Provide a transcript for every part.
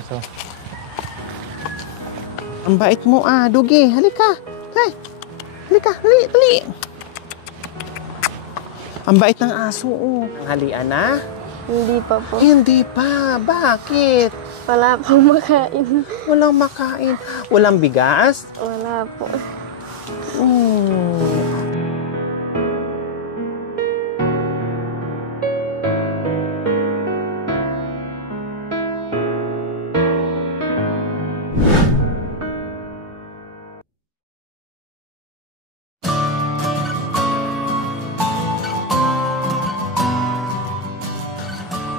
Aso. Ang bait mo Dugi. Halika. Hey. Halika, dali. Ang bait ng aso Halian na? Hindi pa po. Hindi pa. Bakit? Wala pong makain. Walang makain. Walang bigas? Wala po.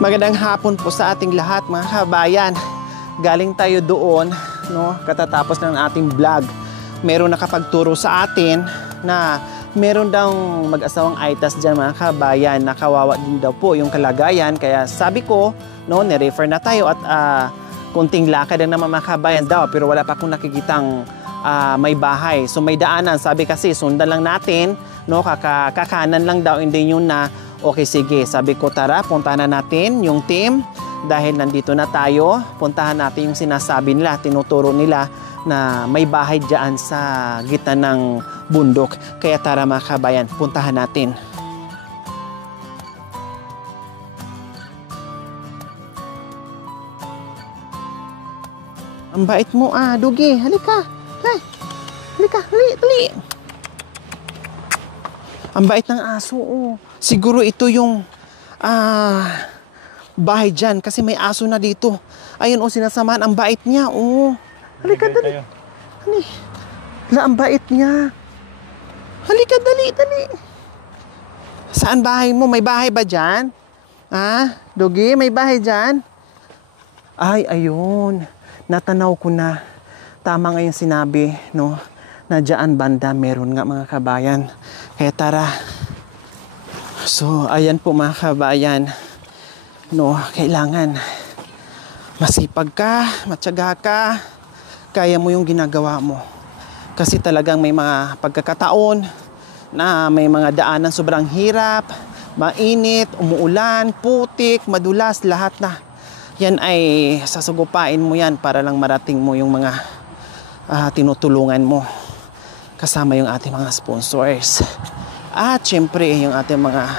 Magandang hapon po sa ating lahat mga kabayan. Galing tayo doon, no? Katatapos ng ating vlog. Meron nakapagturo sa atin na meron daw mag-asawang Aitas dyan mga kabayan. Nakawawa din daw po yung kalagayan. Kaya sabi ko, no, nirefer na tayo at kunting lakad lang naman mga kabayan daw. Pero wala pa akong nakikitang may bahay. So may daanan. Sabi kasi sundan lang natin, no? Kakanan lang daw, hindi yun na okay, sige. Sabi ko, tara, puntahan na natin yung team. Dahil nandito na tayo, puntahan natin yung sinasabi nila, tinuturo nila na may bahay dyan sa gitna ng bundok. Kaya tara mga kabayan, puntahan natin. Ang bait mo Dugi. Halika. Hey. Halika, dali. Ang bait ng aso Siguro ito yung bahay dyan kasi may aso na dito. Ayun sinasamahan. Ang bait niya Halika, dali. Ang bait niya. Halika, dali. Saan bahay mo? May bahay ba dyan? Dugi, may bahay dyan? Ay, ayun. Natanaw ko na. Tama nga yung sinabi, no? Na dyan banda meron nga mga kabayan. Kaya tara. So, ayan po mga kabayan, no, kailangan masipag ka, matyaga ka, kaya mo yung ginagawa mo. Kasi talagang may mga pagkakataon na may mga daanan sobrang hirap, mainit, umuulan, putik, madulas, lahat na. Yan ay sasagupain mo yan para lang marating mo yung mga tinutulungan mo. Kasama yung ating mga sponsors. At syempre, yung ating mga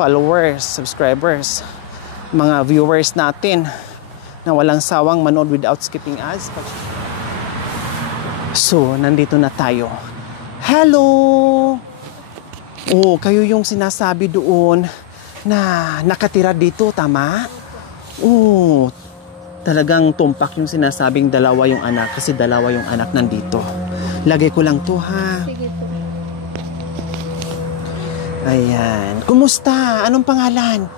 followers, subscribers, mga viewers natin na walang sawang manood without skipping ads. So, nandito na tayo. Hello! Kayo yung sinasabi doon na nakatira dito, tama? Talagang tumpak yung sinasabing dalawa yung anak kasi dalawa yung anak nandito. Lagay ko lang to Sige po. Ayan. Kumusta? Anong pangalan?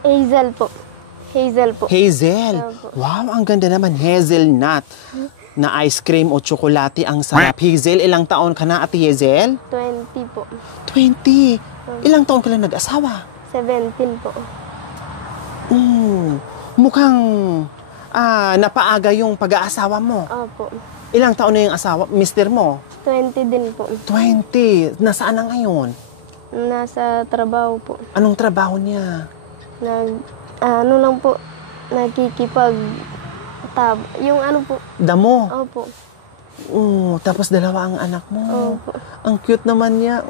Hazel po. Hazel? Wow, ang ganda naman. Hazelnut. Na ice cream o tsokolate. Ang sarap. Hazel, ilang taon ka na, Ate Hazel? 20 po. 20? Ilang taon ka lang nag-asawa? 17 po. Mukhang napaaga yung pag-aasawa mo. Opo. Ilang taon na yung asawa, mister mo? 20 din po. 20. Nasaan na ngayon? Nasa trabaho po. Anong trabaho niya? Lang po, yung po. Damo? Opo. Tapos dalawa ang anak mo. Opo. Ang cute naman niya.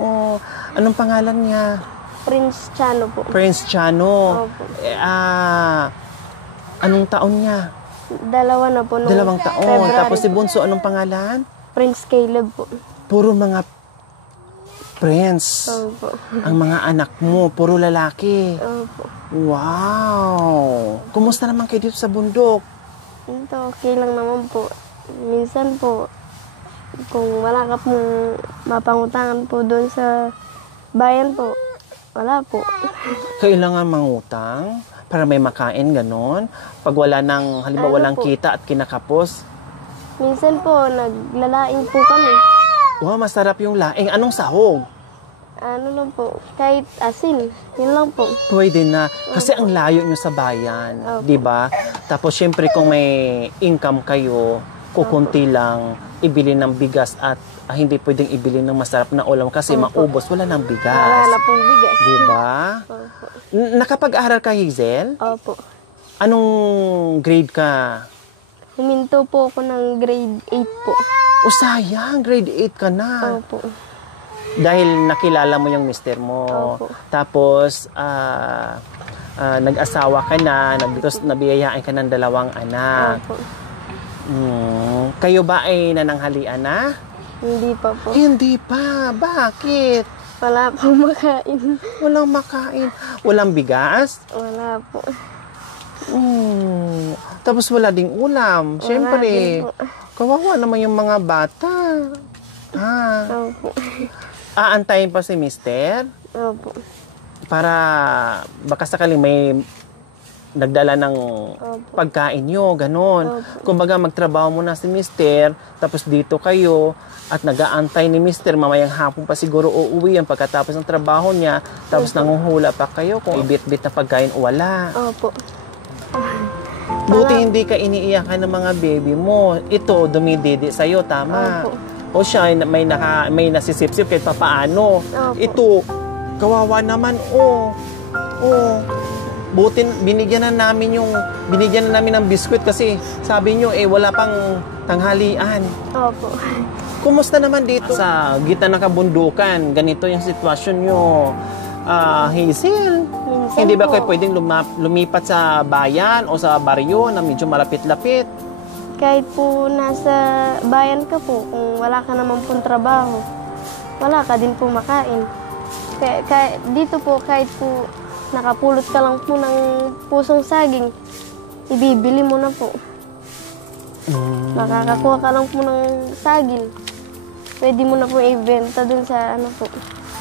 Anong pangalan niya? Prince Chano po. Prince Chano. Opo. Anong taon niya? Dalawa na po. 2 taon. February Tapos si po. Bunso, anong pangalan? Prince Caleb po. Puro mga prince. Opo. Ang mga anak mo, puro lalaki. Opo. Wow! Kumusta naman kayo dito sa bundok? Ito, okay lang naman po. Minsan po, kung wala ka pong mapangutangan po doon sa bayan po, wala po. Kailangan mangutang para may makain, ganon? Pag wala ng, halimbawa walang kita at kinakapos? Minsan po, naglalaing po kami. Wow, masarap yung laing. Anong sahog? Lang po, kahit asin, yun lang po. Pwede na. Kasi ang layo nyo sa bayan, di ba? Tapos syempre kung may income kayo, kukunti lang, ibili ng bigas at hindi pwedeng ibili ng masarap na ulam kasi maubos, wala ng bigas. Wala na pong bigas. Di ba? Opo. Nakapag-aral ka, Hazel? Opo. Anong grade ka? Huminto po ako ng grade 8 po. O sayang, grade 8 ka na. Opo. Dahil nakilala mo yung mister mo. Opo. Tapos, nag-asawa ka na, tapos nabiyayaan ka ng 2 anak. Opo. Kayo ba ay nananghalian na? Hindi pa po. Hindi pa. Bakit? Wala pong makain. Walang makain. Walang bigas? Wala po. Tapos wala ding ulam. Wala Siyempre, din po. kawawa naman yung mga bata. Opo. Aantayin pa si mister Opo. para baka sakaling may nagdala ng Opo. pagkain nyo, ganon. Opo. Kumbaga magtrabaho muna si mister, tapos dito kayo, at nag-aantay ni mister, mamayang hapon pa siguro uuwi yan pagkatapos ng trabaho niya, tapos nanguhula pa kayo kung ibit-bit na pagkain o wala. Opo. Buti hindi ka iniiyakan ng mga baby mo. Ito, dumididi sa'yo, tama. Opo. O siya, may nasisipsip kahit papaano. Opo. Ito, kawawa naman, oh. Buti, binigyan na namin ng biskwit kasi sabi nyo, wala pang tanghalian. Opo. Kumusta naman dito sa gitna ng kabundukan? Ganito yung sitwasyon nyo. Hazel, Minsan hindi ba po. kayo pwedeng lumipat sa bayan o sa baryo na medyo malapit-lapit? Kahit po nasa bayan ka po, kung wala ka naman pong trabaho, wala ka din po makain. Dito po, kahit po nakapulot ka lang po ng pusong saging, ibibili mo na po. Makakakuha ka lang po ng saging. Pwede mo na po ibenta dun sa ano po.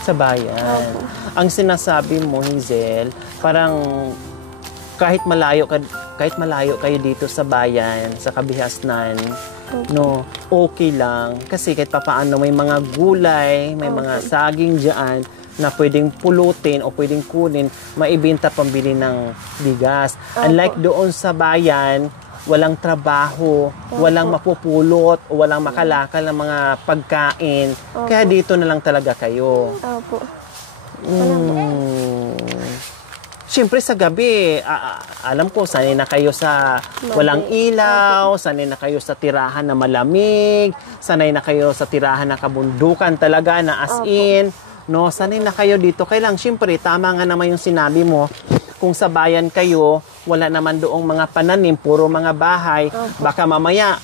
Sa bayan. Opo. Ang sinasabi mo, Hazel, parang kahit malayo kayo dito sa bayan, sa Kabihasnan, no, okay lang kasi kahit papaano may mga gulay, may mga saging diyan na pwedeng pulutin o pwedeng kunin, maibenta pambili ng bigas. Unlike doon sa bayan, walang trabaho, walang mapupulot, o walang makalakal ng mga pagkain. Kaya dito na lang talaga kayo. Opo. Siyempre sa gabi, alam ko, sanay na kayo sa walang ilaw, sanay na kayo sa tirahan na malamig, sanay na kayo sa tirahan na kabundukan talaga na as in, no? Sanay na kayo dito. Kailang, siyempre, tama nga naman yung sinabi mo, kung sa bayan kayo, wala naman doong mga pananim, puro mga bahay, baka mamaya,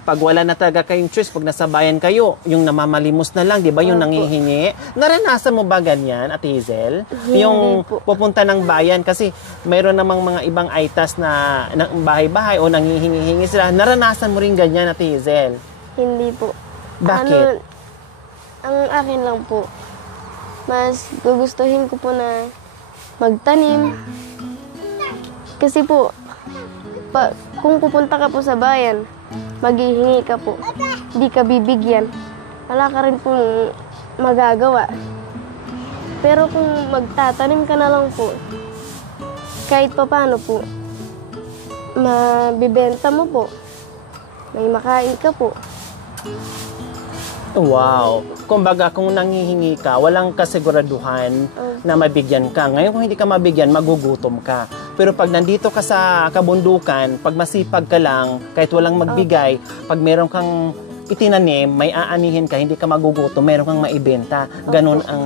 pag wala na talaga kayong choice, pag nasa bayan kayo, yung namamalimos na lang, di ba, yung nangihingi. Naranasan mo ba ganyan, Ate Hazel? Hindi Yung po. pupunta ng bayan, kasi mayroon namang mga ibang aitas na bahay-bahay o nangihingi-hingi sila. Naranasan mo rin ganyan, Ate Hazel? Hindi po. Bakit? Ang akin lang po, mas gugustuhin ko po na magtanim. Kasi po, kung pupunta ka po sa bayan, maghihingi ka po, di ka bibigyan, wala ka rin pong magagawa. Pero kung magtatanim ka na lang po, kahit pa paano po, mabibenta mo po, may makain ka po. Wow. Kumbaga, kung nangihingi ka, walang kasiguraduhan na mabigyan ka. Ngayon, kung hindi ka mabigyan, magugutom ka. Pero pag nandito ka sa kabundukan, pag masipag ka lang, kahit walang magbigay, pag meron kang itinanim, may aanihin ka, hindi ka magugutom, meron kang maibenta. Ganun ang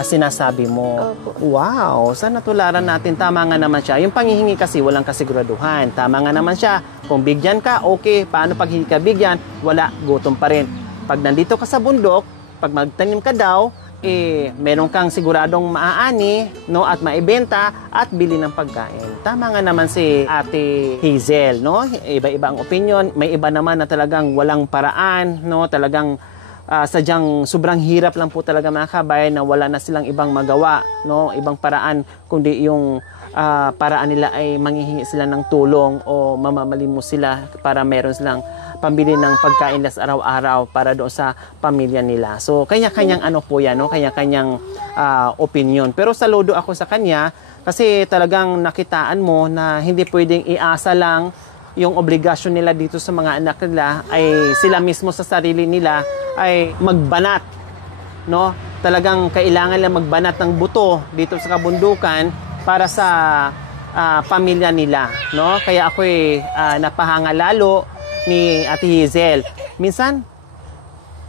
sinasabi mo. Wow, sana tularan natin. Tama nga naman siya. Yung panghihingi kasi walang kasiguraduhan. Tama nga naman siya. Kung bigyan ka, okay. Paano pag hindi ka bigyan? Wala, gutom pa rin. Pag nandito ka sa bundok, pag magtanim ka daw, meron kang siguradong maaani, no, at maibenta at bili ng pagkain. Tama nga naman si Ate Hazel, no? Iba-iba ang opinion. May iba naman na talagang walang paraan, no? Talagang sadyang sobrang hirap lang po talaga mga kabayan na wala na silang ibang magawa, no? Ibang paraan kundi yung paraan nila ay manghihingi sila ng tulong o mamamalimos sila para meron silang pambili ng pagkain sa araw-araw para doon sa pamilya nila. So, kanya-kanyang ano po yan, no? Kanya-kanyang opinion. Pero saludo ako sa kanya kasi talagang nakitaan mo na hindi pwedeng iasa lang yung obligasyon nila dito sa mga anak nila ay sila mismo sa sarili nila ay magbanat, no? Talagang kailangan lang magbanat ng buto dito sa kabundukan para sa pamilya nila, no? Kaya ako'y napahanga lalo ni Ate Hazel. Minsan,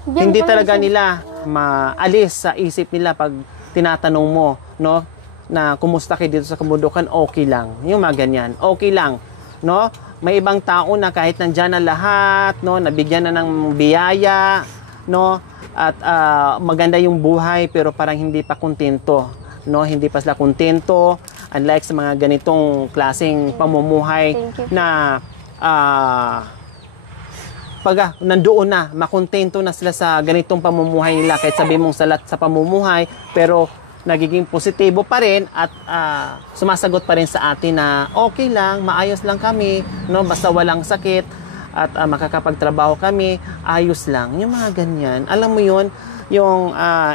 hindi talaga nila maalis sa isip nila pag tinatanong mo, no? Na kumusta kayo dito sa kabundukan, okay lang. Yung mga ganyan, okay lang, no? May ibang tao na kahit nandyan na lahat, no? Nabigyan na ng biyaya, no? At maganda yung buhay pero parang hindi pa kontento, no? Hindi pa sila kontento, unlike sa mga ganitong klaseng pamumuhay na pag nandoon na, makontento na sila sa ganitong pamumuhay nila, kahit sabi mong salat sa pamumuhay, pero nagiging positibo pa rin at sumasagot pa rin sa atin na okay lang, maayos lang kami, no? Basta walang sakit at makakapagtrabaho kami, ayos lang. Yung mga ganyan. Alam mo yun,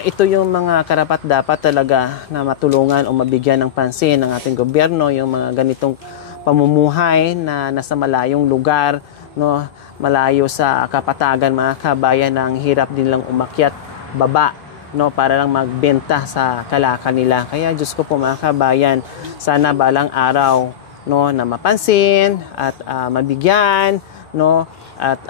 ito yung mga karapat-dapat talaga na matulungan o mabigyan ng pansin ng ating gobyerno, yung mga ganitong pamumuhay na nasa malayong lugar, no? Malayo sa kapatagan, mga kabayan, na ang hirap din lang umakyat baba, no, para lang magbenta sa kalakal nila. Kaya Diyos ko po, mga kabayan, sana balang araw, no, na mapansin at mabigyan, no, at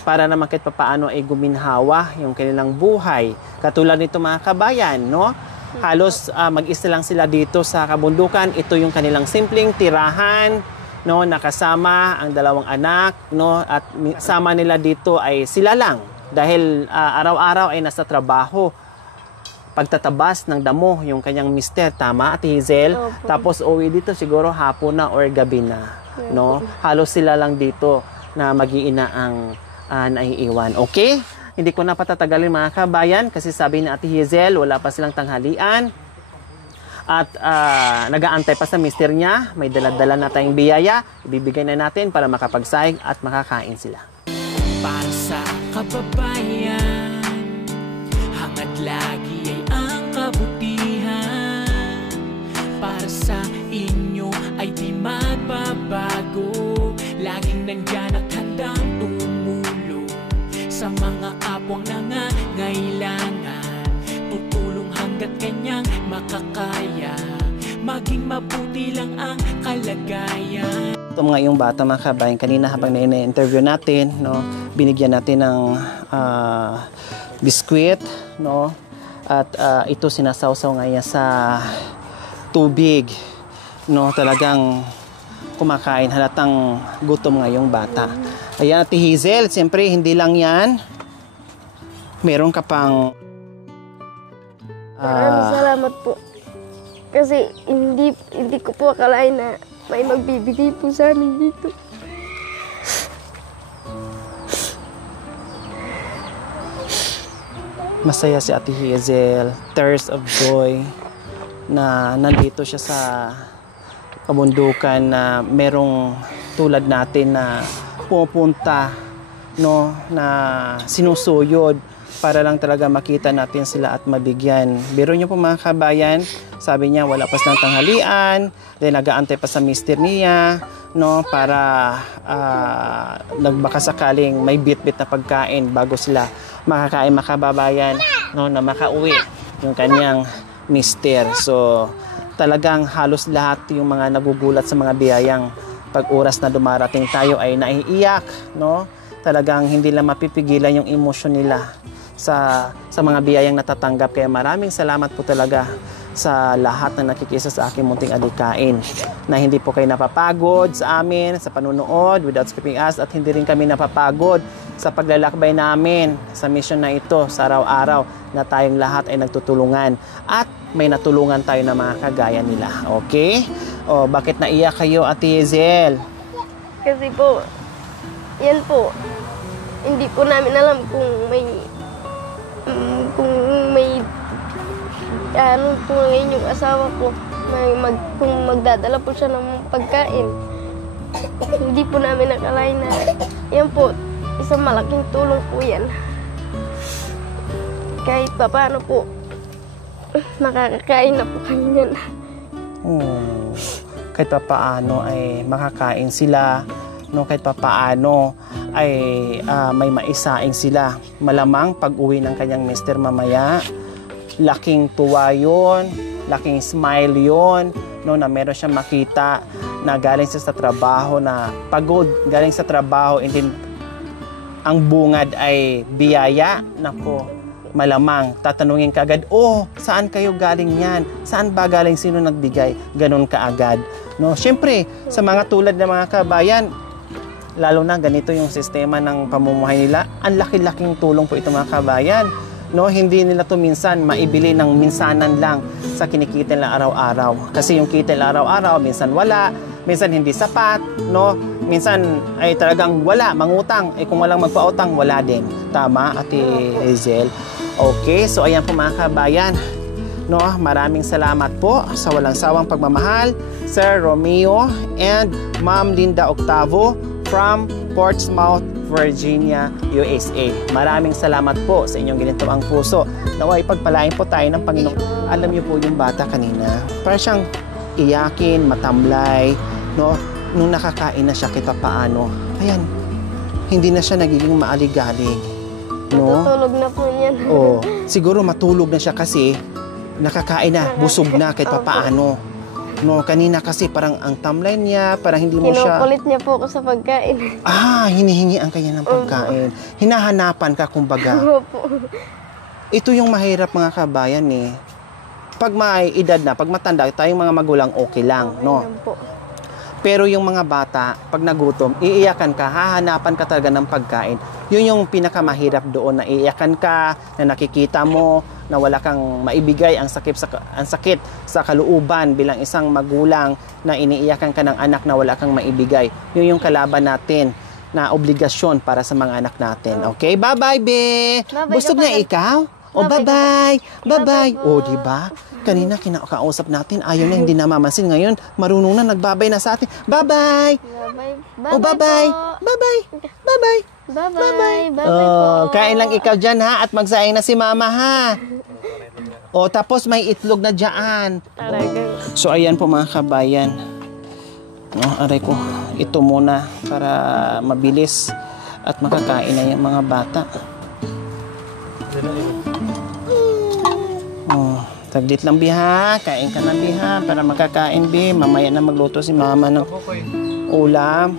para naman kahit papaano ay guminhawa yung kanilang buhay. Katulad nito, mga kabayan, no, halos mag-isa lang sila dito sa kabundukan. Ito yung kanilang simpleng tirahan, no, nakasama ang dalawang anak, no, at sama nila dito ay sila lang. Dahil araw-araw ay nasa trabaho, pagtatabas ng damo yung kanyang mister, tama, Ate Hazel? Opo. Tapos uwi dito siguro hapon na or gabi na, no? Halos sila lang dito na mag-iina ang naiiwan. Okay? Hindi ko na patatagalin, mga kabayan, kasi sabi ni Ate Hazel, wala pa silang tanghalian at nag-aantay pa sa mister niya. May dala-dala na tayong biyaya, ibibigay na natin para makapagsaing at makakain sila. Para sa kababayan, hangad lagi ay ang kabutihan. Para sa inyo ay di magbabago, laging nandyan at handang tumulong sa mga kapwang nangangailangan. Tutulong hanggat kanyang makakaya, maging mabuti lang ang kalagayan. Ito mga yung bata, mga kabayan, kanina habang na-interview natin, no, binigyan natin ng biskwit, no, at ito sinasawsaw ngayon sa tubig, no, talagang kumakain, halatang gutom ngayong bata. Ayan, Ate Hazel, siyempre hindi lang yan, meron ka pang Maraming salamat po. Kasi hindi ko po akalain na may magbibigay po sa amin dito. masaya si Ate Hazel, tears of joy na nandito siya sa kabundukan na merong tulad natin na pupunta, no, na sinusuyod para lang talaga makita natin sila at mabigyan. Biro niyo po, mga kabayan, sabi niya wala pa silang tanghalian, then nag-aantay pa sa mister niya, no, para nagbaka sakaling may bit-bit na pagkain bago sila makakain, mga kababayan, no, na makauwi yung kanyang mister. So talagang halos lahat yung mga nagugulat sa mga biyayang pag oras na dumarating tayo ay naiiyak, no? Talagang hindi lang mapipigilan yung emosyon nila sa mga biyayang natatanggap. Kaya maraming salamat po talaga sa lahat na nakikisa sa aking munting adikain, na hindi po kayo napapagod sa amin sa panunood without skipping us, at hindi rin kami napapagod sa paglalakbay namin sa mission na ito sa araw-araw, na tayong lahat ay nagtutulungan at may natulungan tayo na mga kagaya nila. Okay? O, bakit naiyak kayo, Ate Hazel? Kasi po, yan po, hindi po namin alam kung may kung ngayon yung asawa ko, kung magdadala po siya ng pagkain. Hindi po namin nakalain na yan po, isang malaking tulong po yan. Kahit pa paano po, makakakain na po kami yan. Oh, kahit pa paano ay makakain sila, no, kahit pa paano ay may maisaing sila. Malamang pag-uwi ng kanyang mister mamaya, laking tuwa yun, laking smile yun, no, na meron siyang makita na galing siya sa trabaho na pagod, galing sa trabaho, and then ang bungad ay biyaya, nako, malamang tatanungin ka agad, oh, saan kayo galing yan? Saan ba galing? Sino nagbigay? Ganun ka agad. No, syempre, sa mga tulad ng mga kabayan, lalo na ganito yung sistema ng pamumuhay nila, ang laki-laking tulong po ito mga kabayan. No, hindi nila to minsan maibili ng minsanan lang sa kinikita nila araw-araw. Kasi yung kita nila araw-araw, minsan wala, minsan hindi sapat, no? Minsan ay talagang wala, mangutang. Eh kung walang magpautang, wala din. Tama, Ate Hazel? Okay, so ayan po mga kabayan. No, maraming salamat po sa walang sawang pagmamahal, Sir Romeo and Ma'am Linda Octavo from Portsmouth, Virginia, USA. Maraming salamat po sa inyong ginitawang puso. Naway pagpalain po tayo ng Panginoon. Alam niyo po yung bata kanina, parang siyang iyakin, matamlay, no? Nung nakakain na siya kita paano. Ayan, hindi na siya nagiging maaligalig. No? Natutulog na po niyan. Oh, siguro matulog na siya kasi nakakain na, busog na kahit paano. No, kanina kasi parang ang tamlay niya, parang hindi mo siya... Kinukulit niya po ako sa pagkain. Hinihingi ang kanya ng pagkain. Hinahanapan ka, kumbaga. Opo. Ito yung mahirap mga kabayan eh. Pag may edad na, pag matanda, tayong mga magulang okay lang, no? Ayan po. Pero yung mga bata, pag nagutom, iiyakan ka, hahanapan ka talaga ng pagkain. Yun yung pinakamahirap doon, na iiyakan ka, na nakikita mo, na wala kang maibigay, ang sakit sa kalooban bilang isang magulang na iniiyakan ka ng anak na wala kang maibigay. Yun yung kalaban natin na obligasyon para sa mga anak natin. Okay? Bye-bye, be! Bye-bye, Busog na Kapatid. ikaw? O, bye-bye! Bye-bye! O, diba? Kanina kinakausap natin, ayaw na, hindi namamansin. Ngayon, marunong na, nagbabay na sa atin. Bye-bye! Bye-bye. O, bye-bye! Bye-bye! Bye-bye! Bye-bye. Bye-bye Oh, po. kain lang ikaw dyan ha, at magsaing na si mama ha. O, tapos may itlog na dyan. Talaga. So, ayan po mga kabayan. No, aray ko, ito muna para mabilis at makakain na yung mga bata. Oh, taglit lang biha, kain ka na biha para makakain bi. Mamaya na magluto si mama ng ulam.